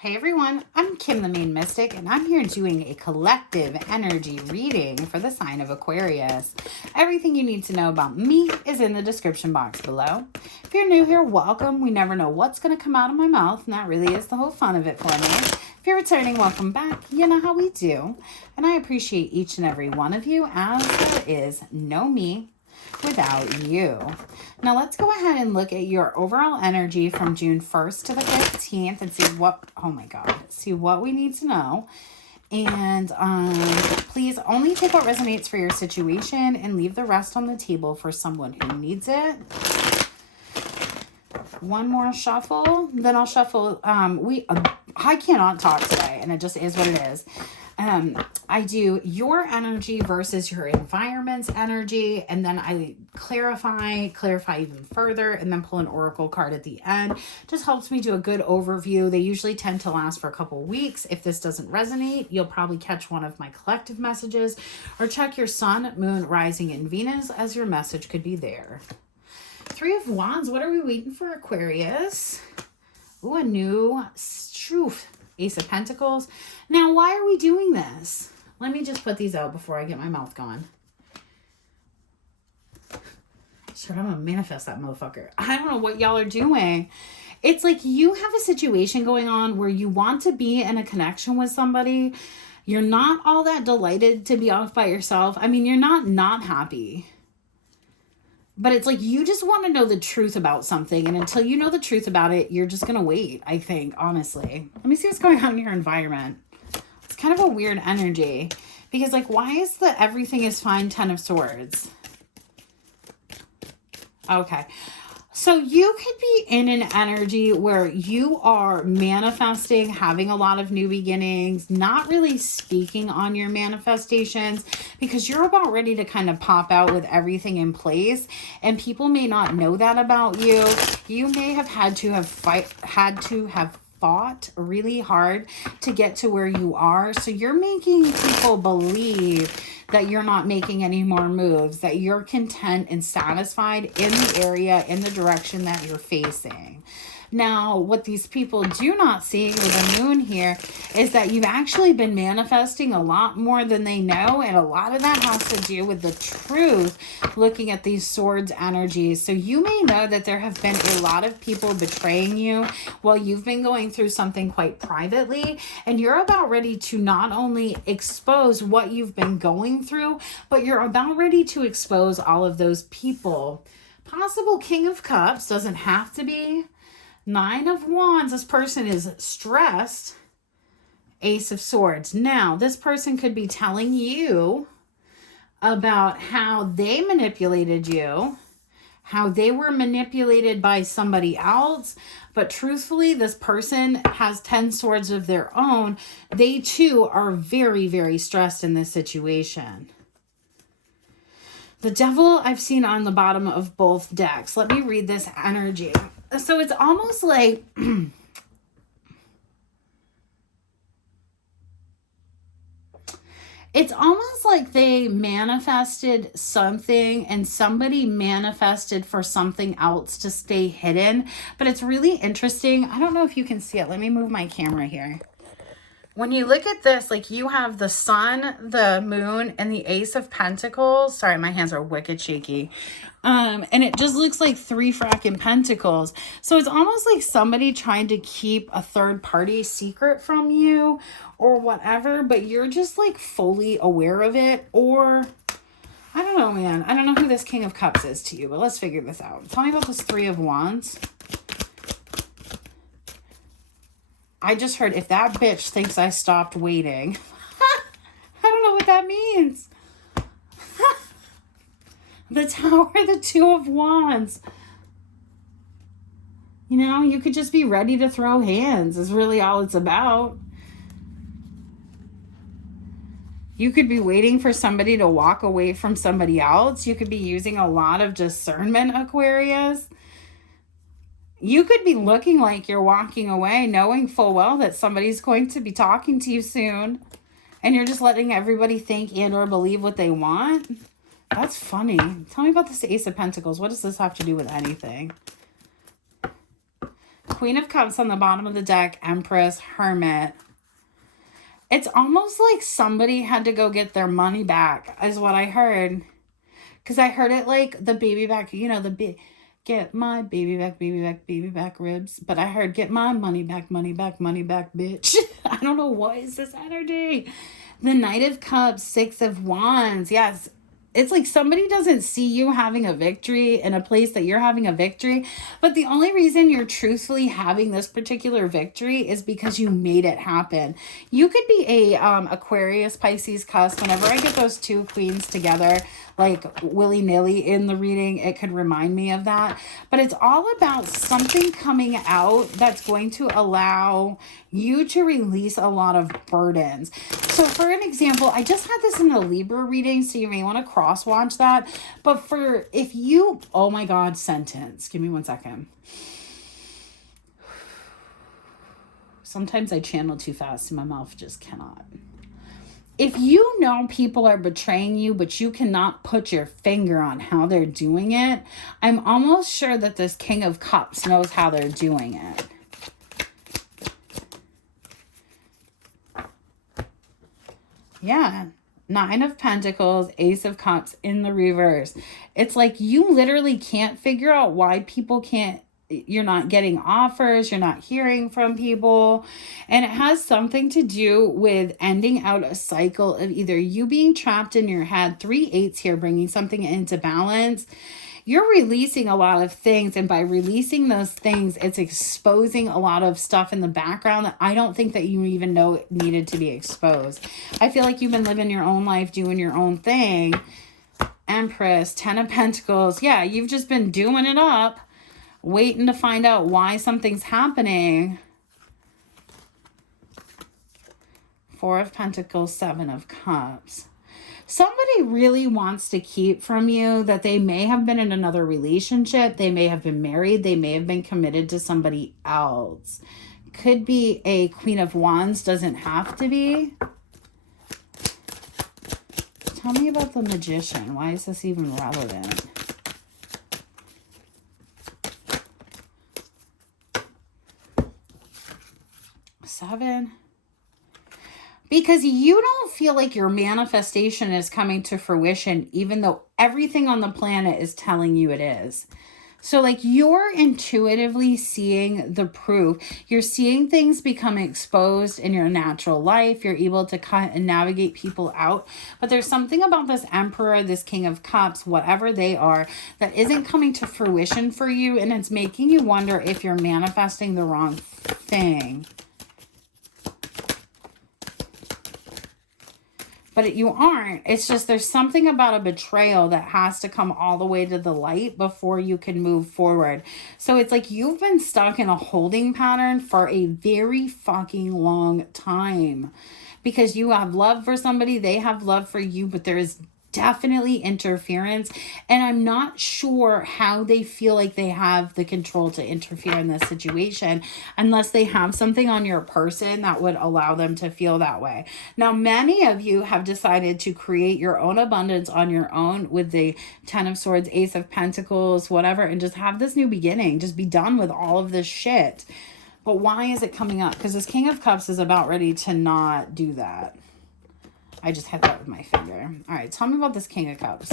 Hey everyone, I'm Kim the Maine Mystic, and I'm here doing a collective energy reading for the sign of Aquarius. Everything you need to know about me is in the description box below. If you're new here, welcome. We never know what's going to come out of my mouth, and that really is the whole fun of it for me. If you're returning, welcome back. You know how we do. And I appreciate each and every one of you, as there is no me without you. Now let's go ahead and look at your overall energy from June 1st to the 15th and see what we need to know. And please only take what resonates for your situation and leave the rest on the table for someone who needs it. One more shuffle, then I'll shuffle. I cannot talk today, and it just is what it is. I do your energy versus your environment's energy, and then I clarify even further, and then pull an oracle card at the end. Just helps me do a good overview. They usually tend to last for a couple weeks. If this doesn't resonate, you'll probably catch one of my collective messages, or check your sun, moon, rising, and Venus, as your message could be there. Three of Wands. What are we waiting for, Aquarius? Ooh, a new truth. Ace of Pentacles. Now, why are we doing this? Let me just put these out before I get my mouth going. Sure, I'm going to manifest that motherfucker. I don't know what y'all are doing. It's like you have a situation going on where you want to be in a connection with somebody. You're not all that delighted to be off by yourself. I mean, you're not happy. But it's like you just want to know the truth about something. And until you know the truth about it, you're just going to wait, I think, honestly. Let me see what's going on in your environment. It's kind of a weird energy. Because, like, why is the everything is fine 10 of Swords? Okay. So you could be in an energy where you are manifesting, having a lot of new beginnings, not really speaking on your manifestations because you're about ready to kind of pop out with everything in place, and people may not know that about you. You may have had to have fought really hard to get to where you are. So you're making people believe that you're not making any more moves, that you're content and satisfied in the area, in the direction that you're facing. Now, what these people do not see with the moon here is that you've actually been manifesting a lot more than they know. And a lot of that has to do with the truth, looking at these swords energies. So you may know that there have been a lot of people betraying you while you've been going through something quite privately. And you're about ready to not only expose what you've been going through, but you're about ready to expose all of those people. Possible King of Cups, doesn't have to be. Nine of Wands, this person is stressed. Ace of Swords. Now, this person could be telling you about how they manipulated you, how they were manipulated by somebody else. But truthfully, this person has 10 swords of their own. They too are very, very stressed in this situation. The Devil I've seen on the bottom of both decks. Let me read this energy. So it's almost like they manifested something and somebody manifested for something else to stay hidden. But it's really interesting. I don't know if you can see it. Let me move my camera here. When you look at this, like you have the sun, the moon, and the Ace of Pentacles. Sorry, my hands are wicked shaky. And it just looks like 3 fracking pentacles. So it's almost like somebody trying to keep a third party secret from you or whatever, but you're just like fully aware of it. Or I don't know, man. I don't know who this King of Cups is to you, but let's figure this out. Tell me about this 3 of Wands. I just heard, if that bitch thinks I stopped waiting. I don't know what that means. The Tower, the 2 of Wands. You know, you could just be ready to throw hands is really all it's about. You could be waiting for somebody to walk away from somebody else. You could be using a lot of discernment, Aquarius. You could be looking like you're walking away, knowing full well that somebody's going to be talking to you soon. And you're just letting everybody think and or believe what they want. That's funny. Tell me about this Ace of Pentacles. What does this have to do with anything? Queen of Cups on the bottom of the deck, Empress, Hermit. It's almost like somebody had to go get their money back, is what I heard. Because I heard it like the baby back, you know, get my baby back ribs. But I heard get my money back, bitch. I don't know what is this energy. The Knight of Cups, Six of Wands. Yes. It's like somebody doesn't see you having a victory in a place that you're having a victory. But the only reason you're truthfully having this particular victory is because you made it happen. You could be a Aquarius, Pisces, cusp. Whenever I get those two queens together, like willy-nilly in the reading, it could remind me of that. But it's all about something coming out that's going to allow you to release a lot of burdens. So for an example, I just had this in the Libra reading, so you may want to cross-watch that. But for if you, oh my God, sentence. Give me 1 second. Sometimes I channel too fast and my mouth just cannot. If you know people are betraying you, but you cannot put your finger on how they're doing it, I'm almost sure that this King of Cups knows how they're doing it. Yeah. Nine of Pentacles, Ace of Cups in the reverse. It's like you literally can't figure out why people can't, you're not getting offers, you're not hearing from people. And it has something to do with ending out a cycle of either you being trapped in your head, 3 8s here, bringing something into balance. You're releasing a lot of things, and by releasing those things, it's exposing a lot of stuff in the background that I don't think that you even know it needed to be exposed. I feel like you've been living your own life, doing your own thing. Empress, 10 of Pentacles. Yeah, you've just been doing it up, waiting to find out why something's happening. 4 of Pentacles, 7 of Cups. Somebody really wants to keep from you that they may have been in another relationship. They may have been married. They may have been committed to somebody else. Could be a Queen of Wands. Doesn't have to be. Tell me about the Magician. Why is this even relevant? Seven. Because you don't feel like your manifestation is coming to fruition, even though everything on the planet is telling you it is. So like you're intuitively seeing the proof. You're seeing things become exposed in your natural life. You're able to cut and navigate people out. But there's something about this Emperor, this King of Cups, whatever they are, that isn't coming to fruition for you. And it's making you wonder if you're manifesting the wrong thing. But you aren't. It's just there's something about a betrayal that has to come all the way to the light before you can move forward. So it's like you've been stuck in a holding pattern for a very fucking long time. Because you have love for somebody, they have love for you, but there is definitely interference. And I'm not sure how they feel like they have the control to interfere in this situation unless they have something on your person that would allow them to feel that way. Now, many of you have decided to create your own abundance on your own with the 10 of Swords, Ace of Pentacles, whatever, and just have this new beginning. Just be done with all of this shit. But why is it coming up? Because this King of Cups is about ready to not do that. I just hit that with my finger. All right, tell me about this King of Cups.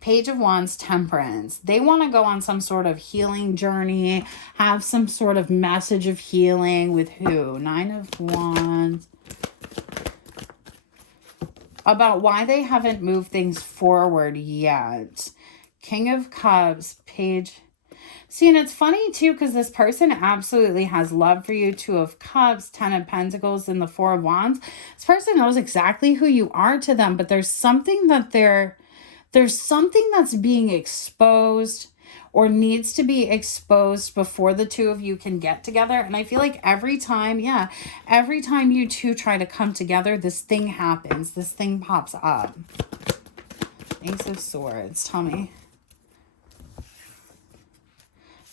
Page of Wands, Temperance. They want to go on some sort of healing journey, have some sort of message of healing with who? 9 of Wands. About why they haven't moved things forward yet. King of Cups, Page... See, and it's funny, too, because this person absolutely has love for you. 2 of Cups, 10 of Pentacles, and the 4 of Wands. This person knows exactly who you are to them, but there's something that there's something that's being exposed or needs to be exposed before the two of you can get together. And I feel like every time you two try to come together, this thing happens. This thing pops up. Ace of Swords, tell me.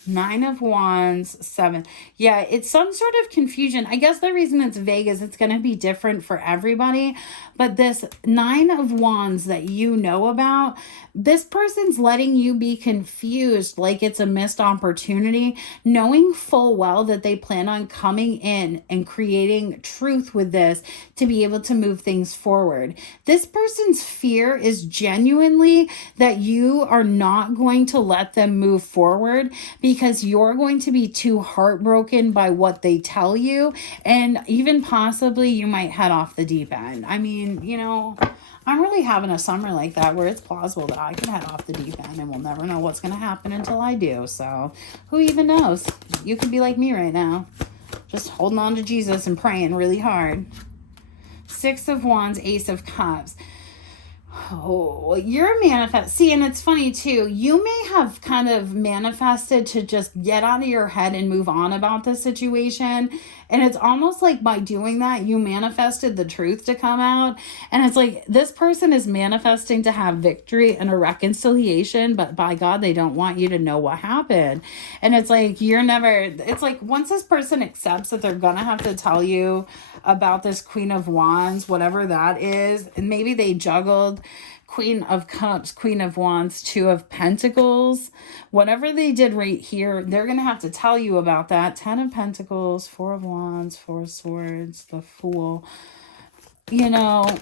Nine of Wands, 7. Yeah, it's some sort of confusion. I guess the reason it's vague is it's going to be different for everybody. But this Nine of Wands that you know about, this person's letting you be confused like it's a missed opportunity, knowing full well that they plan on coming in and creating truth with this to be able to move things forward. This person's fear is genuinely that you are not going to let them move forward because you're going to be too heartbroken by what they tell you, and even possibly you might head off the deep end. I mean, you know, I'm really having a summer like that where it's plausible that I can head off the deep end and we'll never know what's going to happen until I do. So who even knows? You could be like me right now, just holding on to Jesus and praying really hard. Six of Wands, Ace of Cups. Oh, you're See, and it's funny too. You may have kind of manifested to just get out of your head and move on about the situation. And it's almost like by doing that, you manifested the truth to come out. And it's like this person is manifesting to have victory and a reconciliation, but by God, they don't want you to know what happened. And it's like it's like once this person accepts that they're going to have to tell you about this Queen of Wands, whatever that is, and maybe they juggled Queen of Cups, Queen of Wands, Two of Pentacles. Whatever they did right here, they're going to have to tell you about that. 10 of Pentacles, 4 of Wands, 4 of Swords, the Fool. You know,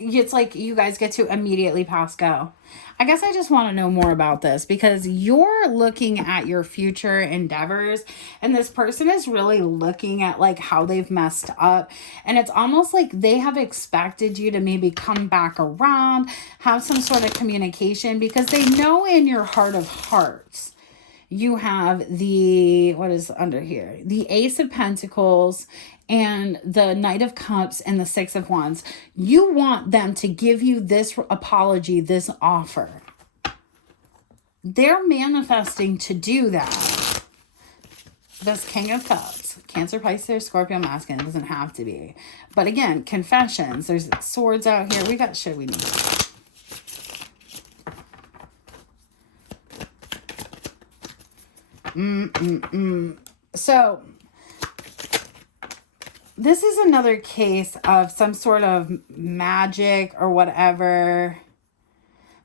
it's like you guys get to immediately pass go. I guess I just want to know more about this because you're looking at your future endeavors and this person is really looking at like how they've messed up. And it's almost like they have expected you to maybe come back around, have some sort of communication because they know in your heart of hearts, you have what is under here? The Ace of Pentacles and the Knight of Cups and the Six of Wands. You want them to give you this apology, this offer. They're manifesting to do that. This King of Cups, Cancer, Pisces, Scorpio, masculine. It doesn't have to be. But again, confessions. There's swords out here. We got shit we need. So this is another case of some sort of magic or whatever.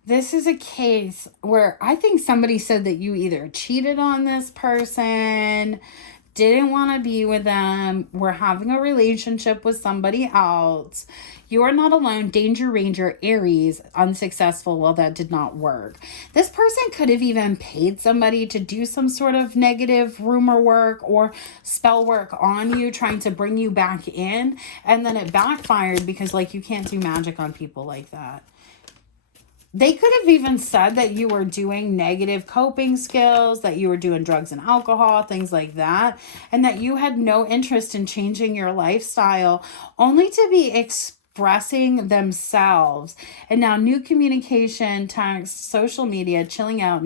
This is a case where I think somebody said that you either cheated on this person, didn't want to be with them, were having a relationship with somebody else. You are not alone. Danger Ranger, Aries, unsuccessful. Well, that did not work. This person could have even paid somebody to do some sort of negative rumor work or spell work on you, trying to bring you back in. And then it backfired because like you can't do magic on people like that. They could have even said that you were doing negative coping skills, that you were doing drugs and alcohol, things like that, and that you had no interest in changing your lifestyle, only to be expressing themselves. And now new communication, text, social media, chilling out,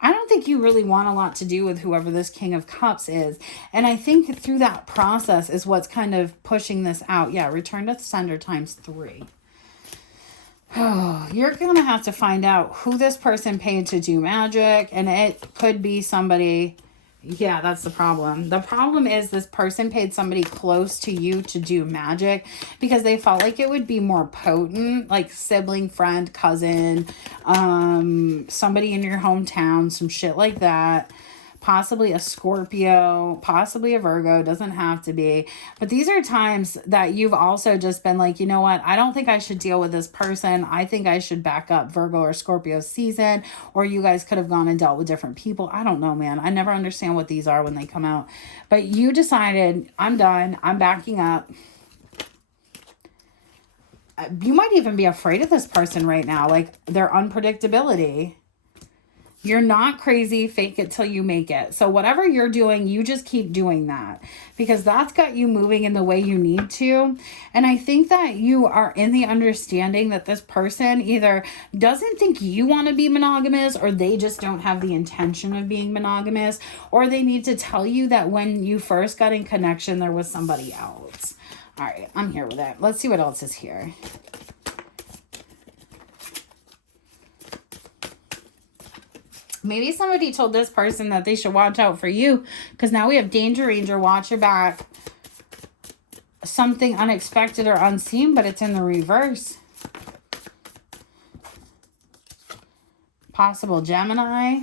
I don't think you really want a lot to do with whoever this King of Cups is. And I think through that process is what's kind of pushing this out. Yeah, return to sender ×3. Oh, you're going to have to find out who this person paid to do magic. And it could be somebody. Yeah, that's the problem. The problem is this person paid somebody close to you to do magic because they felt like it would be more potent, like sibling, friend, cousin, somebody in your hometown, some shit like that. Possibly a Scorpio, possibly a Virgo, doesn't have to be. But these are times that you've also just been like, you know what? I don't think I should deal with this person. I think I should back up Virgo or Scorpio season. Or you guys could have gone and dealt with different people. I don't know, man. I never understand what these are when they come out. But you decided, I'm done. I'm backing up. You might even be afraid of this person right now. Like their unpredictability. You're not crazy. Fake it till you make it. So whatever you're doing, you just keep doing that because that's got you moving in the way you need to. And I think that you are in the understanding that this person either doesn't think you want to be monogamous or they just don't have the intention of being monogamous, or they need to tell you that when you first got in connection, there was somebody else. All right, I'm here with it. Let's see what else is here. Maybe somebody told this person that they should watch out for you, because now we have Danger Ranger, watch your back. Something unexpected or unseen, but it's in the reverse. Possible Gemini.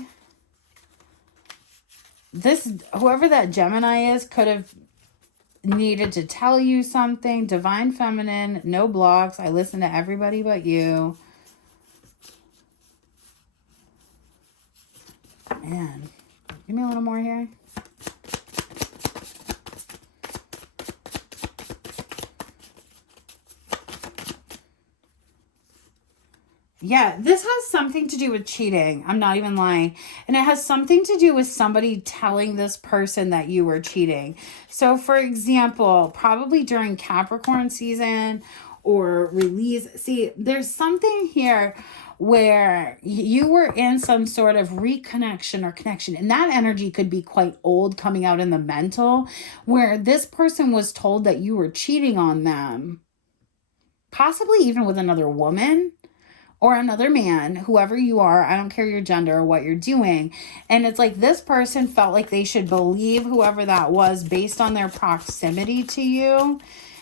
Whoever that Gemini is could have needed to tell you something. Divine Feminine, no blocks. I listen to everybody but you. Man, give me a little more here. Yeah, this has something to do with cheating. I'm not even lying. And it has something to do with somebody telling this person that you were cheating. So, for example, probably during Capricorn season or release. See, there's something here where you were in some sort of reconnection or connection. And that energy could be quite old, coming out in the mental, where this person was told that you were cheating on them. Possibly even with another woman. Or another man, whoever you are, I don't care your gender or what you're doing. And it's like this person felt like they should believe whoever that was based on their proximity to you.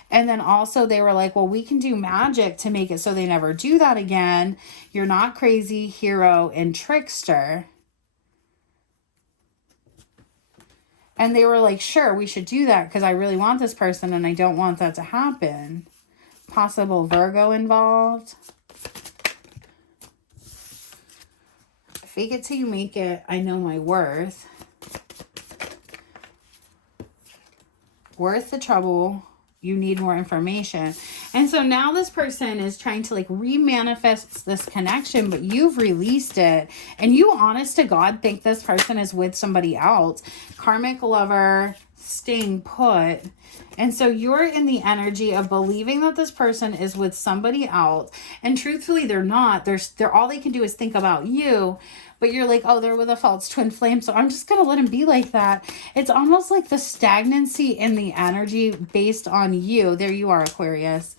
And then also they were like, well, we can do magic to make it so they never do that again. You're not crazy, hero, and trickster. And they were like, sure, we should do that because I really want this person and I don't want that to happen. Possible Virgo involved. Fake it till you make it. I know my worth. Worth the trouble. You need more information. And so now this person is trying to like remanifest this connection, but you've released it. And you, honest to God, think this person is with somebody else. Karmic lover, staying put. And so you're in the energy of believing that this person is with somebody else. And truthfully, they're not. They're all they can do is think about you. But you're like, oh, they're with a false twin flame, so I'm just going to let him be like that. It's almost like the stagnancy in the energy based on you. There you are, Aquarius.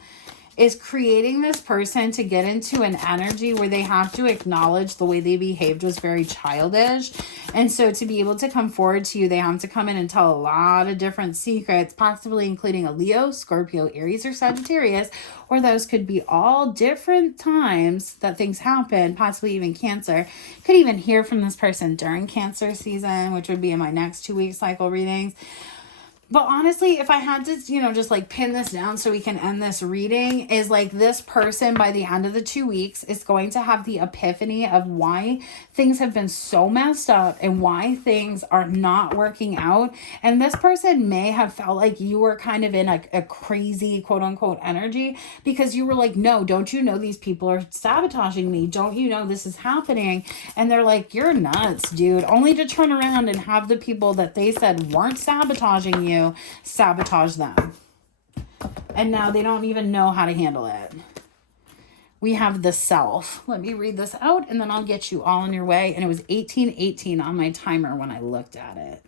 Is creating this person to get into an energy where they have to acknowledge the way they behaved was very childish. And so to be able to come forward to you, they have to come in and tell a lot of different secrets, possibly including a Leo, Scorpio, Aries, or Sagittarius, or those could be all different times that things happen, possibly even Cancer. Could even hear from this person during Cancer season, which would be in my next 2-week cycle readings. But honestly, if I had to, just like pin this down so we can end this reading, is like this person by the end of the 2 weeks is going to have the epiphany of why things have been so messed up and why things are not working out. And this person may have felt like you were kind of in a crazy quote unquote energy because you were like, no, don't you know these people are sabotaging me? Don't you know this is happening? And they're like, you're nuts, dude. Only to turn around and have the people that they said weren't sabotaging you sabotage them. And now they don't even know how to handle it. We have the self. Let me read this out and then I'll get you all on your way. And it was 1818 on my timer when I looked at it.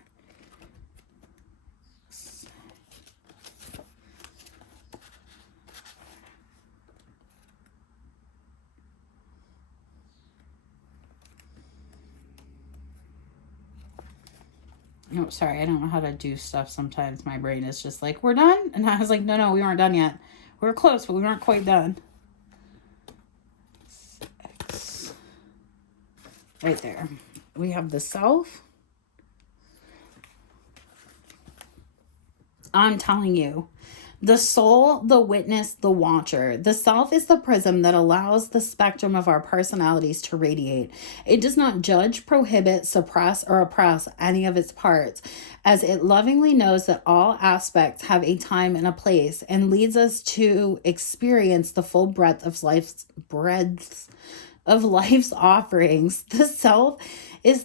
Oh, sorry, I don't know how to do stuff sometimes. My brain is just like, we're done? And I was like, no, we weren't done yet. We were close, but we weren't quite done. 6. Right there. We have the self. I'm telling you. The soul, the witness, the watcher. The self is the prism that allows the spectrum of our personalities to radiate. It does not judge, prohibit, suppress, or oppress any of its parts, as it lovingly knows that all aspects have a time and a place and leads us to experience the full breadth of life's offerings. The self is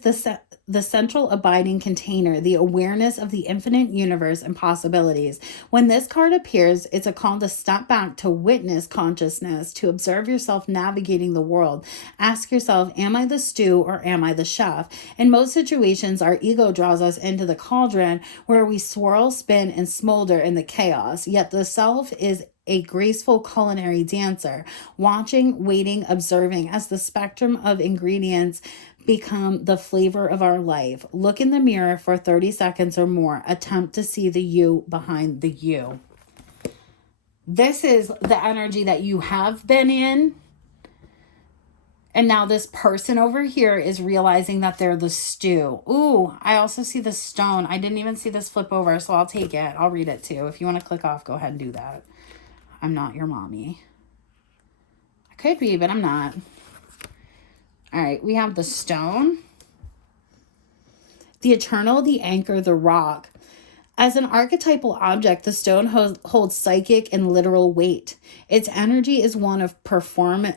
the central abiding container, the awareness of the infinite universe and possibilities. When this card appears, it's a call to step back, to witness consciousness, to observe yourself navigating the world. Ask yourself, am I the stew or am I the chef? In most situations, our ego draws us into the cauldron where we swirl, spin, and smolder in the chaos. Yet the self is a graceful culinary dancer, watching, waiting, observing as the spectrum of ingredients become the flavor of our life. Look in the mirror for 30 seconds or more. Attempt to see the you behind the you. This is the energy that you have been in. And now this person over here is realizing that they're the stew. Ooh, I also see the stone. I didn't even see this flip over, so I'll take it. I'll read it too. If you want to click off, go ahead and do that. I'm not your mommy. I could be, but I'm not. All right, we have the stone, the eternal, the anchor, the rock. As an archetypal object, the stone holds psychic and literal weight. Its energy is one of permanence,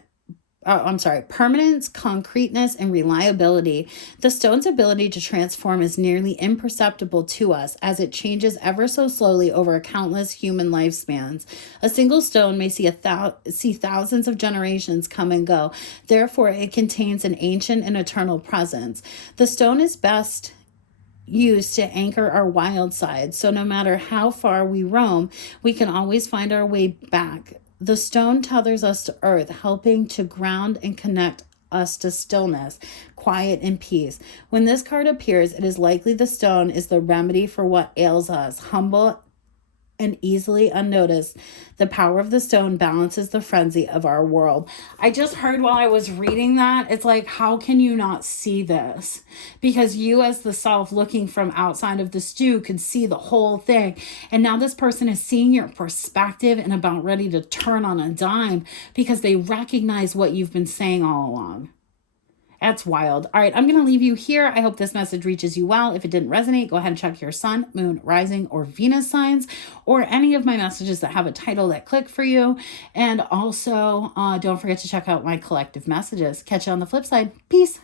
concreteness, and reliability. The stone's ability to transform is nearly imperceptible to us as it changes ever so slowly over countless human lifespans. A single stone may see thousands of generations come and go. Therefore, it contains an ancient and eternal presence. The stone is best used to anchor our wild side, so no matter how far we roam, we can always find our way back. The stone tethers us to earth, helping to ground and connect us to stillness, quiet, and peace. When this card appears, it is likely the stone is the remedy for what ails us. Humble and easily unnoticed, the power of the stone balances the frenzy of our world. I just heard while I was reading that, it's like, how can you not see this? Because you as the self looking from outside of the stew could see the whole thing. And now this person is seeing your perspective and about ready to turn on a dime because they recognize what you've been saying all along. That's wild. All right, I'm going to leave you here. I hope this message reaches you well. If it didn't resonate, go ahead and check your sun, moon, rising, or Venus signs, or any of my messages that have a title that click for you. And also, don't forget to check out my collective messages. Catch you on the flip side. Peace.